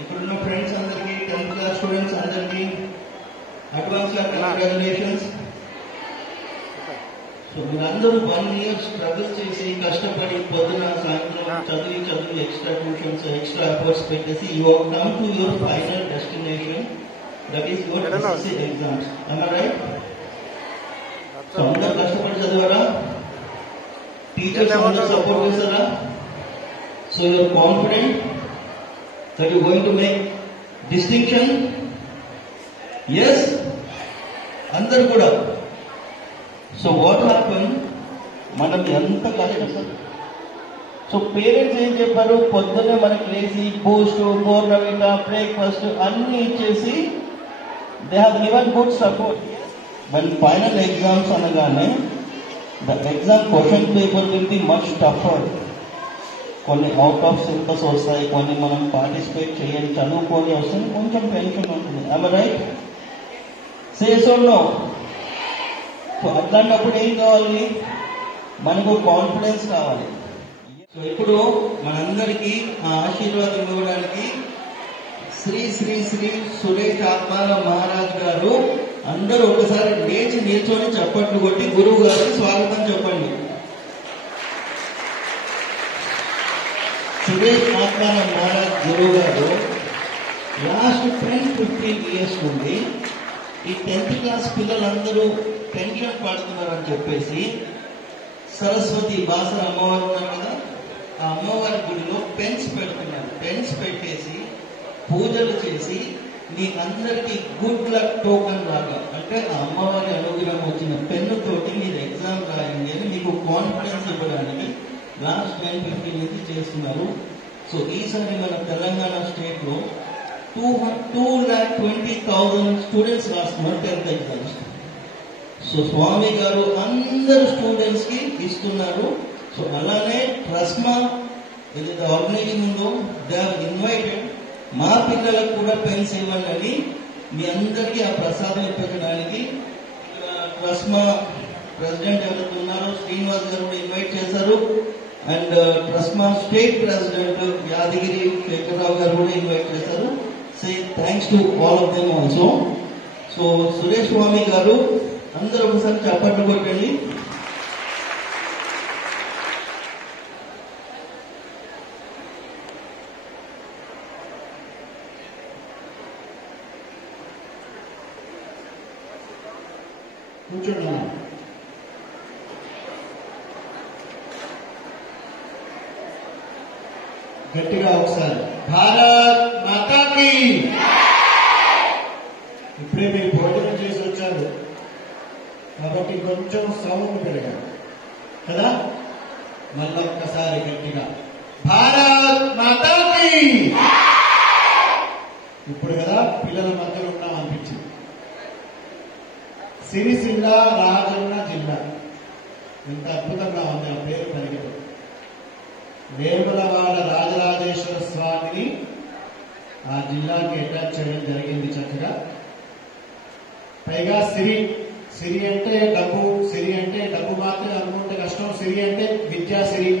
ఇప్పుడున్న ఫ్రెండ్స్ అందరికీ 10th class students అందరికీ అడ్వాన్స్ గా కంగ్రాచులేషన్స్. సో మీరందరూ 1 year స్ట్రగుల్ చేసి కష్టపడి పొద్దున సాయంత్రం చదివి ఎక్స్ట్రా ట్యూషన్స్ ఎక్స్ట్రా ఎఫర్ట్స్ పెట్టేసి you have come to your final destination, that is your SSC exams. am I right? So అందరూ కష్టపడి చదివారా? టీచర్స్ అందరూ సపోర్ట్ చేస్తారా? So you are confident that you are going to make distinction? Yes? అందరు కూడా. So what happen, మనం ఎంత కష్టం. సో పేరెంట్స్ ఏం చెప్పారు, పొద్దున్నే మనకి లేచి బూస్ట్, బోర్నవిటా, బ్రేక్ఫాస్ట్ అన్ని ఇచ్చేసి they have given good support. When final exams అనగానే the exam question paper will be much tougher. కొన్ని అవుట్ ఆఫ్ సిలబస్ వస్తాయి, కొన్ని మనం పార్టిసిపేట్ చేయాలి, చదువుకొని వస్తుంది, కొంచెం టెన్షన్ ఉంటుంది. am I right? Say so or no? So అట్లాంటప్పుడు ఏం కావాలి, మనకు కాన్ఫిడెన్స్ కావాలి. సో ఇప్పుడు మనందరికీ ఆ ఆశీర్వాదం ఇవ్వడానికి శ్రీ శ్రీ శ్రీ సురేష్ ఆత్మారాం మహారాజ్ గారు అందరూ ఒకసారి లేచి నిల్చొని చప్పట్లు కొట్టి గురువు గారికి స్వాగతం చెప్పండి. సురేష్ ఆత్మారాం మహారాజ్ గురువు గారు లాస్ట్ 10-15 years నుండి ఈ 10th క్లాస్ పిల్లలందరూ టెన్షన్ పడుతున్నారని చెప్పేసి సరస్వతి బాసర అమ్మవారు ఉన్నారు కదా, ఆ అమ్మవారి గుడిలో పెన్స్ పెడుతున్నారు. పెన్స్ పెట్టేసి పూజలు చేసి మీ అందరికీ గుడ్ లక్ టోకన్ లాగా, అంటే ఆ అమ్మవారి అనుగ్రహం వచ్చిన పెన్ను తోటి మీరు ఎగ్జామ్ రాయండి అని మీకు కాన్ఫిడెన్స్ ఇవ్వడానికి లాస్ట్ 10-15 నుంచి చేస్తున్నారు. సో ఈసారి మన తెలంగాణ స్టేట్ లో 2,20,000 స్టూడెంట్స్ రాస్తున్నారు 10th ఎగ్జామ్స్. సో స్వామి గారు అందరు స్టూడెంట్స్ కి ఇస్తున్నారు. సో అలానే ట్రస్మా ఏదైతే ఆర్గనైజేషన్ ఉందో దే హావ్ ఇన్వైటెడ్ మా పిల్లలకు కూడా పెన్స్ ఇవ్వండి అని మీ అందరికీ ఆ ప్రసాదం ఇప్పించడానికి ట్రస్మా ప్రెసిడెంట్ ఎవరైతే ఉన్నారో శ్రీనివాస్ గారు కూడా ఇన్వైట్ చేశారు. And TRSMA state president Yadagiri Shekhara Rao garu కూడా ఇన్వైట్ చేశారు. Say thanks to all of them also. So Suresh Swamy garu అందరూ ఒకసారి చప్పట్లు కొట్టండి. కూర్చోండి. గట్టిగా ఒకసారి భారత్ మాతాకి. ఇప్పుడే మీరు భోజనం చేసి వచ్చారు కాబట్టి కొంచెం సౌండ్ పెరగాలి కదా. మళ్ళీ ఒక్కసారి గట్టిగా భారత్ మాతాకి. ఇప్పుడు కదా పిల్లల మధ్యలో ఉన్నాం అనిపించింది. సిరిసిల్ల రాజన్న జిల్లా ఎంత అద్భుతంగా ఉంది ఆ పేరు పలికిన. వేములవాడ రాజరాజేశ్వర స్వామిని ఆ జిల్లాకి అటాచ్ చేయడం జరిగింది చక్కగా. పైగా సిరి అంటే డబ్బు, సిరి అంటే డబ్బు మాత్రమే అనుకుంటే కష్టం. సిరి అంటే విద్యాసిరి,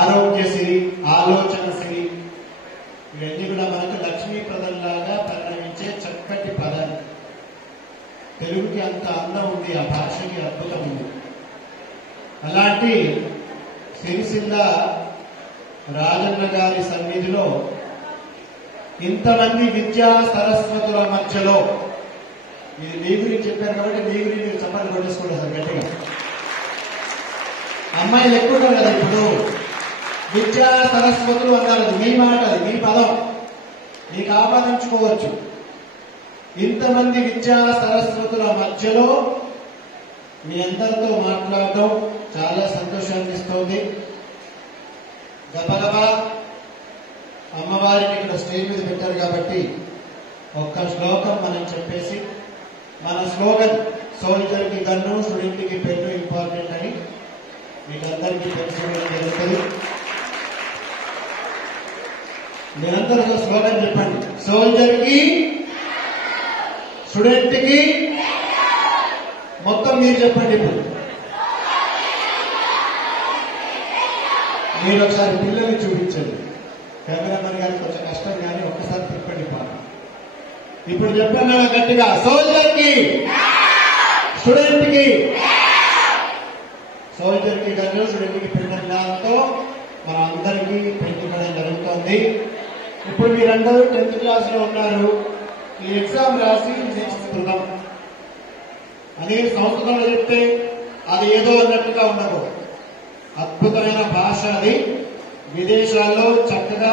ఆరోగ్యసిరి, ఆలోచన సిరి, ఇవన్నీ కూడా మనకు లక్ష్మీప్రదంలాగా పరిణమించే చక్కటి పదాలు. తెలుగుకి అంత అందం ఉంది, ఆ భాషకి అద్భుతం ఉంది. అలాంటి సిరిసిల్ల రాజన్న గారి సన్నిధిలో ఇంతమంది విద్యా సరస్వతుల మధ్యలో, ఇది మీ గురించి చెప్పారు కాబట్టి మీ గురించి మీరు చప్పట్లు కొట్టేసుకోండి సార్ గట్టిగా. అమ్మాయిలు ఎక్కువ కదా ఇప్పుడు. విద్యా సరస్వతులు అన్నారు, మీ మాట, అది మీ పదం, మీకు ఆపాదించుకోవచ్చు. ఇంతమంది విద్యా సరస్వతుల మధ్యలో మీ అందరితో మాట్లాడటం చాలా సంతోషాన్ని ఇస్తోంది. గబగబా అమ్మవారిని ఇక్కడ స్టేజ్ మీద పెట్టారు కాబట్టి ఒక్క శ్లోకం మనం చెప్పేసి, మన స్లోగన్ సోల్జర్ కి గన్ను, స్టూడెంట్ కి పెన్ను ఇంపార్టెంట్ అని మీకందరికీ తెలుసుకోవడం జరుగుతుంది. మీరందరూ స్లోగన్ చెప్పండి. సోల్జర్ కి, స్టూడెంట్ కి, మొత్తం మీరు చెప్పండి. ఇప్పుడు మీరు ఒకసారి పిల్లల్ని చూపించండి. కెమెరామెన్ గారికి కొంచెం కష్టం కానీ ఒక్కసారి కష్టపడి పాట. ఇప్పుడు చెప్పండి గట్టిగా, సోల్జర్ కి, స్టూడెంట్ కి, సోల్జర్ కి గన్ను, స్టూడెంట్ కి పెద్ద జ్ఞానంతో మన అందరికీ పెంచుకోవడం జరుగుతుంది. ఇప్పుడు మీరందరూ 10th క్లాస్ లో ఉన్నారు. ఈ ఎగ్జామ్ రాసి సంస్కృతం అని సంస్కృతంలో చెప్తే అది ఏదో అన్నట్టుగా ఉండదు. అద్భుతమైన భాష అది. విదేశాల్లో చక్కగా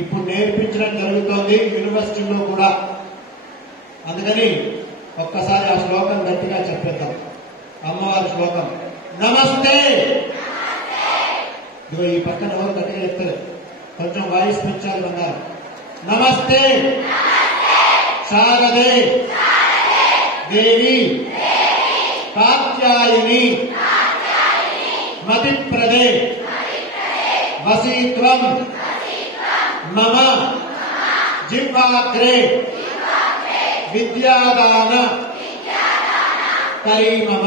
ఇప్పుడు నేర్పించడం జరుగుతోంది, యూనివర్సిటీలో కూడా. అందుకని ఒక్కసారి ఆ శ్లోకం గట్టిగా చెప్పేద్దాం. అమ్మవారి శ్లోకం, నమస్తే. ఇదిగో ఈ పక్కన ఎవరు గట్టిగా చెప్తారు, కొంచెం వాయిస్ పెంచాలి అన్నారు. నమస్తే శారదే దేవి కాత్యాయని మతిప్రదే వసీత్వం మమ జిహ్వాగ్రే విద్యాదాన కరీమమ.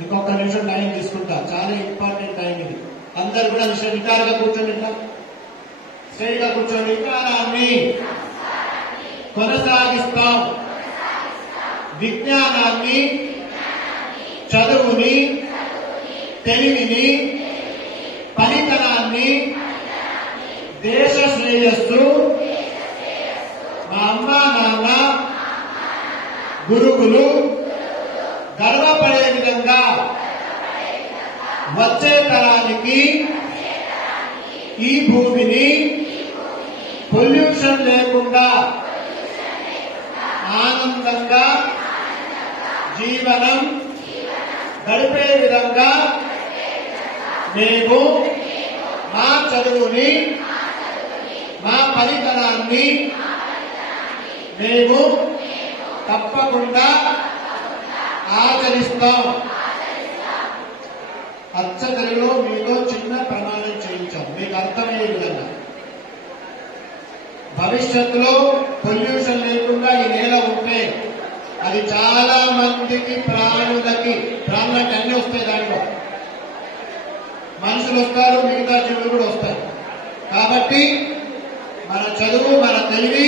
ఇంకొక నిమిషం టైం తీసుకుంటా, చాలా ఇంపార్టెంట్ టైం ఇది. అందరు కూడా నిటారుగా కూర్చోండి, స్ట్రైట్ గా కూర్చోండి. విజ్ఞానాన్ని కొనసాగిస్తాం, విజ్ఞానాన్ని, చదువుని, తెలివిని, పనితనాన్ని, దేశ శ్రేయస్సు, మా అమ్మా నాన్న గురువులు గర్వపడే విధంగా వచ్చే తరానికి ఈ భూమిని పొల్యూషన్ లేకుండా ఆనందంగా జీవనం గడిపే విధంగా మేము మా చదువుని, మా పనితనాన్ని మేము తప్పకుండా ఆచరిస్తాం. అచ్చ తెలుగులో మీతో చిన్న ప్రమాణం చేయించాం, మీకు అర్థమయ్యే విధంగా. భవిష్యత్తులో పొల్యూషన్ లేకుండా ఈ నేల ఉంటే అది చాలా మందికి ప్రాణులకి అన్ని వస్తాయి. దాంట్లో మనుషులు వస్తారు, మిగతా జీవులు కూడా వస్తాయి. కాబట్టి మన చదువు, మన తెలివి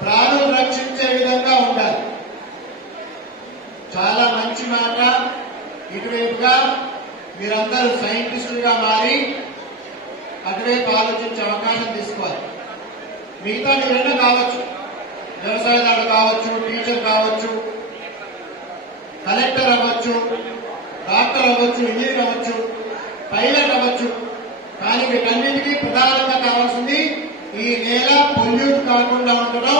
ప్రాణులు రక్షించే విధంగా ఉండాలి. చాలా మంచి మాట. ఇటువైపుగా మీరందరూ సైంటిస్టులుగా మారి అటువైపు ఆలోచించే అవకాశం తీసుకోవాలి. మిగతా మీరైనా కావచ్చు, వ్యవసాయదారుడు కావచ్చు, టీచర్ కావచ్చు, కలెక్టర్ అవ్వచ్చు, డాక్టర్ అవ్వచ్చు, ఇంజనీర్ అవ్వచ్చు, పైలట్ అవ్వచ్చు. కానీ వీటన్నిటికీ ప్రధానంగా కావాల్సింది ఈ నేల పొల్యూట్ కాకుండా ఉండడం.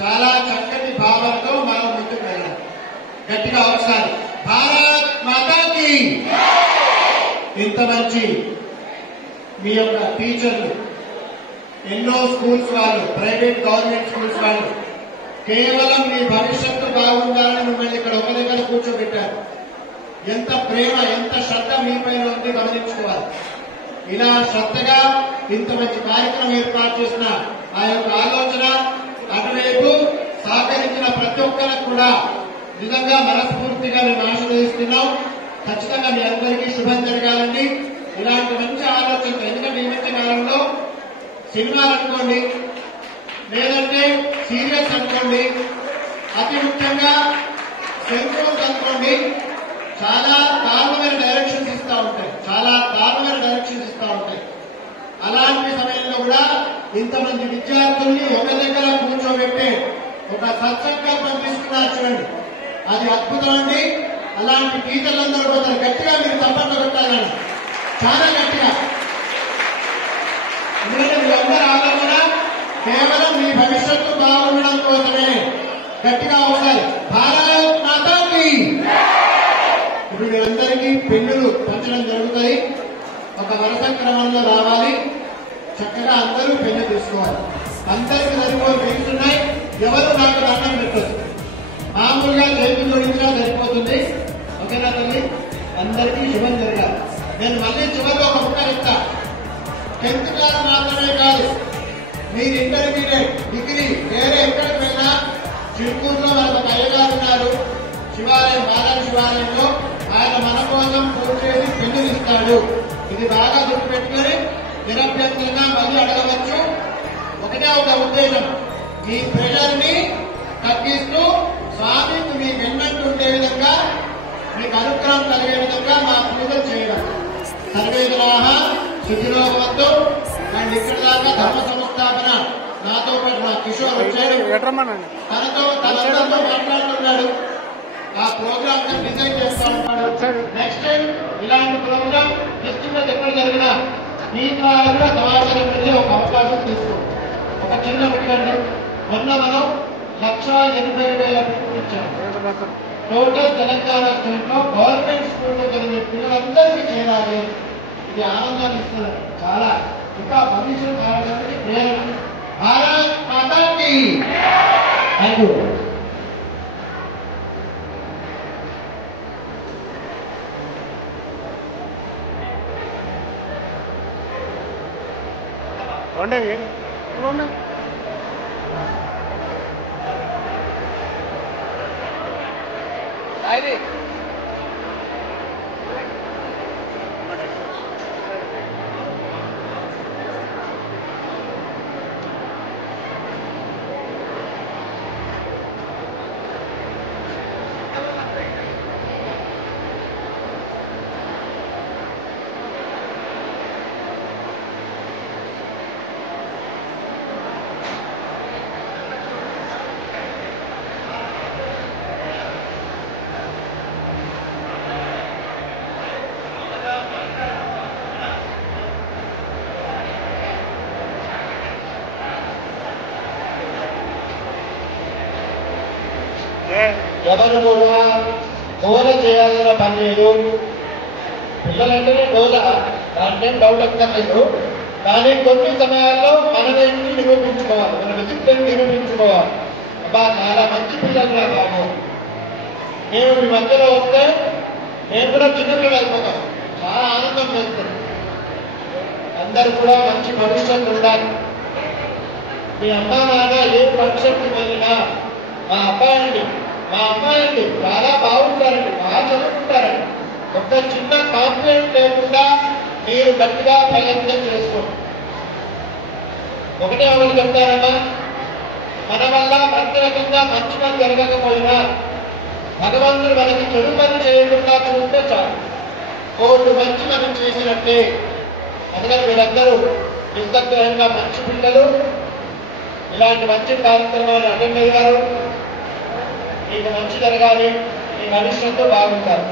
చాలా చక్కటి భావనతో మనం ముందుకు వెళ్ళాలి. గట్టిగా ఒకసారి భారత్ మాతాకి. ఇంత మంచి మీ యొక్క టీచర్లు, ఎన్నో స్కూల్స్ వాళ్ళు, ప్రైవేట్ గవర్నమెంట్ స్కూల్స్ వాళ్ళు కేవలం మీ భవిష్యత్తు బాగుండాలని మిమ్మల్ని ఇక్కడ ఒక దగ్గర కూర్చోబెట్టారు. ఎంత ప్రేమ, ఎంత శ్రద్ధ మీ పైన ఉంది గమనించుకోవాలి. ఇలా శ్రద్ధగా ఇంత మంచి కార్యక్రమం ఏర్పాటు చేసిన ఆ యొక్క ఆలోచన, అటువైపు సహకరించిన ప్రతి ఒక్కరికి కూడా నిజంగా మనస్ఫూర్తిగా మేము ఆశీర్వదిస్తున్నాం. ఖచ్చితంగా మీ అందరికీ శుభం జరగాలండి. ఇలాంటి మంచి ఆలోచన, ఎందుకంటే ఈ మధ్య కాలంలో సినిమాలు అనుకోండి, లేదంటే సీరియల్స్ అనుకోండి, అతి ముఖ్యంగా సెల్ ఫోన్స్ అనుకోండి, చాలా దారుణమైన డైరెక్షన్స్ ఇస్తూ ఉంటాయి. అలాంటి సమయంలో కూడా ఇంతమంది విద్యార్థుల్ని ఒక దగ్గర కూర్చోబెట్టే ఒక సత్సంకల్పం తీసుకున్నారు చూడండి, అది అద్భుతం అండి. అలాంటి టీచర్లందరూ కూడా గట్టిగా మీరు తప్పట్లు పెట్టాలని, చాలా గట్టిగా. ఎందుకంటే మీరందరూ ఆలోచన కేవలం మీ భవిష్యత్తు బాగుండడం కోసమే. గట్టిగా ఒకసారి భారత్ మాతాకి. ఇప్పుడు మీరందరికీ పెన్నులు పంచడం జరుగుతాయి. ఒక వరుస క్రమంలో రావాలి. చక్కగా అందరూ పెన్ను తీసుకోవాలి. అందరికీ సరిపోయి పెరుగుతున్నాయి. ఎవరు నాకు దండం పెట్టచ్చు. మామూలుగా చేతులు జోడించినా సరిపోతుంది. ఓకేనా తల్లి? అందరికీ శుభం జరగాలి. నేను మళ్ళీ చివరిలో ఒక ముక్క చెప్తా. 10th క్లాస్ మాత్రమే కాదు, మీరు ఇంటర్మీడియట్, డిగ్రీ వేరే ఎక్కడికి పోయినా చిరుకూరులో మనకు అయ్యగారు ఉన్నారు. శివాలయం, బాలాజీ శివాలయంలో ఆయన మన కోసం పూజ చేసి పెన్నులు ఇస్తాడు. ఇది బాగా గుర్తుపెట్టుకొని నిరభ్యంతరంగా మళ్ళీ అడగవచ్చు. ఒకటే ఒక ఉద్దేశం, మీ ప్రెషర్ ని తగ్గిస్తూ స్వామికి మీ వెన్నట్టు ఉండే విధంగా, మీకు అనుగ్రహం కలిగే విధంగా మా పూజలు చేయడం. సర్వేజనాః సుఖినో భవంతు. అండ్ ఇక్కడ దాకా ధర్మ సంస్థాపన నాతో పాటు మా కిషోర్ వచ్చాడు, తనతో మాట్లాడుతున్నాడు, ఆ ప్రోగ్రామ్ డిజైన్ చేస్తా ఉంటాడు. నెక్స్ట్ టైం ఇలాంటి ప్రోగ్రామ్ ఫెస్టివల్ ఎక్కడ జరిగినా మీ ద్వారా కూడా సమాచారం పెట్టి ఒక అవకాశం తీసుకో. ఒక చిన్న విషయాన్ని మొన్న మనం 1,80,000 ఇచ్చాం. టోటల్ తెలంగాణ స్టేట్ లో గవర్నమెంట్ స్కూల్లో చదివే పిల్లలందరికీ చేరాలి. ఇది ఆనందాన్ని ఇస్తుంది చాలా. ఇంకా భవిష్యత్తు కావడానికి ప్రేరణ. భారత్ మాతాకి థ్యాంక్ యూ. Aire. ఎవరు కూడా డోల చేయాల్సిన పని లేదు. పిల్లలంటేనే డోల, దాంట్లో డౌట్ అక్కర్లేదు. కానీ కొన్ని సమయాల్లో మనల్ని నిరూపించుకోవాలి, మన విచిత్రం నిరూపించుకోవాలి. అబ్బా చాలా మంచి పిల్లలు రా బాబు, మేము మీ మధ్యలో వస్తే మేము కూడా చిన్నపిల్లలు అయిపోతాం. చాలా ఆనందం వేస్తుంది. అందరూ కూడా మంచి భవిష్యత్తు ఉండాలి. మీ అమ్మా నాన్న ఏ ఫంక్షన్కి వెళ్ళినా మా అబ్బాయి మా అమ్మాయిని చాలా బాగుంటారండి, బాగా చదువుకుంటారండి. ఒక చిన్న కాంప్లైంట్ లేకుండా మీరు గట్టిగా ప్రయత్నం చేసుకోండి. ఒకటే ఒకటి చెప్తారమ్మా, మన వల్ల ప్రత్యేకంగా మంచి పని జరగకపోయినా భగవంతుడు మనకి చెడు పని చేయకుండా ఉంటే చాలు, కోర్టు మంచి పని చేసినట్టే. అందుకని మీరందరూ నిస్సగ్రహంగా మంచి పిల్లలు ఇలాంటి మంచి కార్యక్రమాలు అటెండ్ అయ్యారు. మీకు మంచి జరగాలి, మీ భవిష్యత్తు బాగుంటారు.